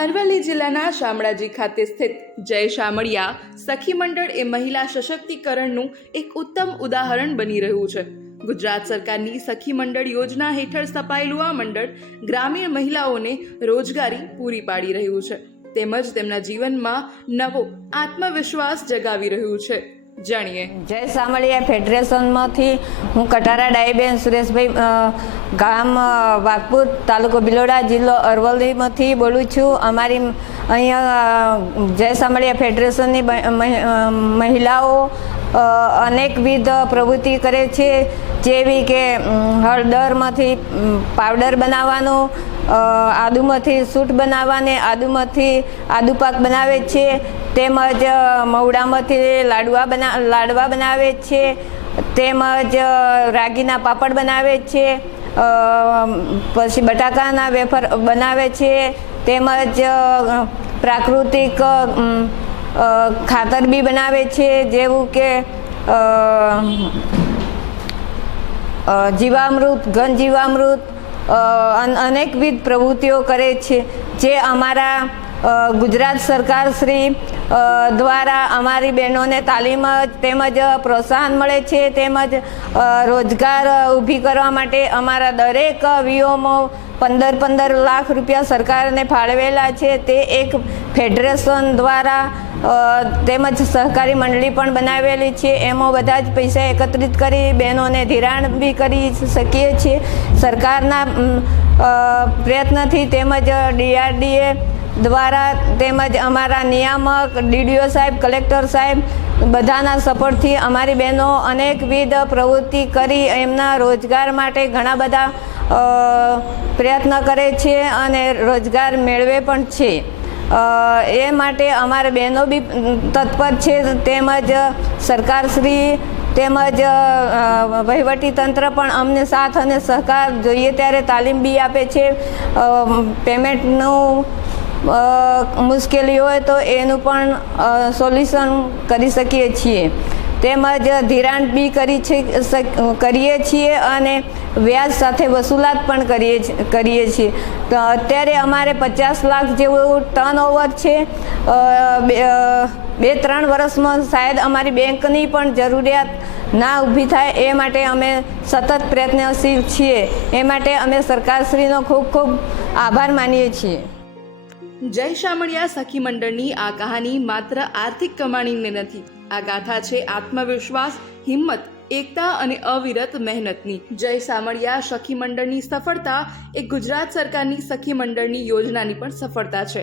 અરવલ્લી જિલ્લાના શામળાજી ખાતે સ્થિત જય શામળિયા સખી મંડળ એ મહિલા સશક્તિકરણનું એક ઉત્તમ ઉદાહરણ બની રહ્યું છે। ગુજરાત સરકારની સખી મંડળ યોજના હેઠળ સ્થપાયેલું આ મંડળ ગ્રામીણ મહિલાઓને રોજગારી પૂરી પાડી રહ્યું છે તેમજ તેમના જીવનમાં નવો આત્મવિશ્વાસ જગાવી રહ્યું છે। જાણીએ। જય શામળિયા ફેડરેશનમાંથી હું કટારા ડાઈબેન સુરેશભાઈ ગામ વાઘપુર તાલુકો બિલોડા જિલ્લો અરવલ્લીમાંથી બોલું છું। અમારી અહીંયા જય શામળિયા ફેડરેશનની મહિલાઓ અનેકવિધ પ્રવૃત્તિ કરે છે, જેવી કે હળદરમાંથી પાવડર બનાવવાનો, આદુમાંથી સૂટ બનાવવાને, આદુમાંથી આદુપાક બનાવે છે, તેમજ મવડામાંથી લાડવા બનાવે છે, તેમજ રાગીના પાપડ બનાવે છે, પછી બટાકાના વેફર બનાવે છે, તેમજ પ્રાકૃતિક ખાતર બી બનાવે છે, જેવું કે જીવામૃત, ઘન જીવામૃત, અનેકવિધ પ્રવૃત્તિઓ કરે છે, જે અમારા ગુજરાત સરકાર શ્રી દ્વારા અમારી બહેનોને તાલીમ તેમજ પ્રોત્સાહન મળે છે, તેમજ રોજગાર ઊભી કરવા માટે અમારા દરેક વીઓમો 15 લાખ રૂપિયા સરકારને ફાળવેલા છે। તે એક ફેડરેશન દ્વારા તેમજ સહકારી મંડળી પણ બનાવેલી છે। એમાં બધા જ પૈસા એકત્રિત કરી બહેનોને ધિરાણ બી કરી શકીએ છીએ સરકારના પ્રયત્નથી, તેમજ DRDA દ્વારા, તેમજ અમારા નિયામક DDO સાહેબ, કલેક્ટર સાહેબ બધાના સપોર્ટથી અમારી બહેનો અનેકવિધ પ્રવૃત્તિ કરી એમના રોજગાર માટે ઘણા બધા પ્રયત્ન કરે છે અને રોજગાર મેળવે પણ છે। એ માટે અમારે બહેનો બી તત્પર છે, તેમજ સરકારશ્રી તેમજ વહીવટી તંત્ર પણ અમને સાથ અને સહકાર જોઈએ ત્યારે તાલીમ બી આપે છે। પેમેન્ટનું મુશ્કેલી હોય તો એનું પણ સોલ્યુશન કરી શકીએ છીએ, તેમજ ધિરાણ બી કરીએ છીએ અને વ્યાજ સાથે વસૂલાત પણ કરીએ છીએ। તો અત્યારે અમારે 50 લાખ જેવું ટર્નઓવર છે। 2-3 વર્ષમાં શાયદ અમારી બેંકની પણ જરૂરિયાત ના ઊભી થાય, એ માટે અમે સતત પ્રયત્નશીલ છીએ। એ માટે અમે સરકારશ્રીનો ખૂબ ખૂબ આભાર માનીએ છીએ। જય શામળિયા સખી મંડળની આ કહાની માત્ર આર્થિક કમાણીની નથી, આ ગાથા છે આત્મવિશ્વાસ, હિંમત, એકતા અને અવિરત મહેનતની। જય શામળિયા સખી મંડળની સફળતા એ ગુજરાત સરકારની સખી મંડળની યોજનાની પણ સફળતા છે।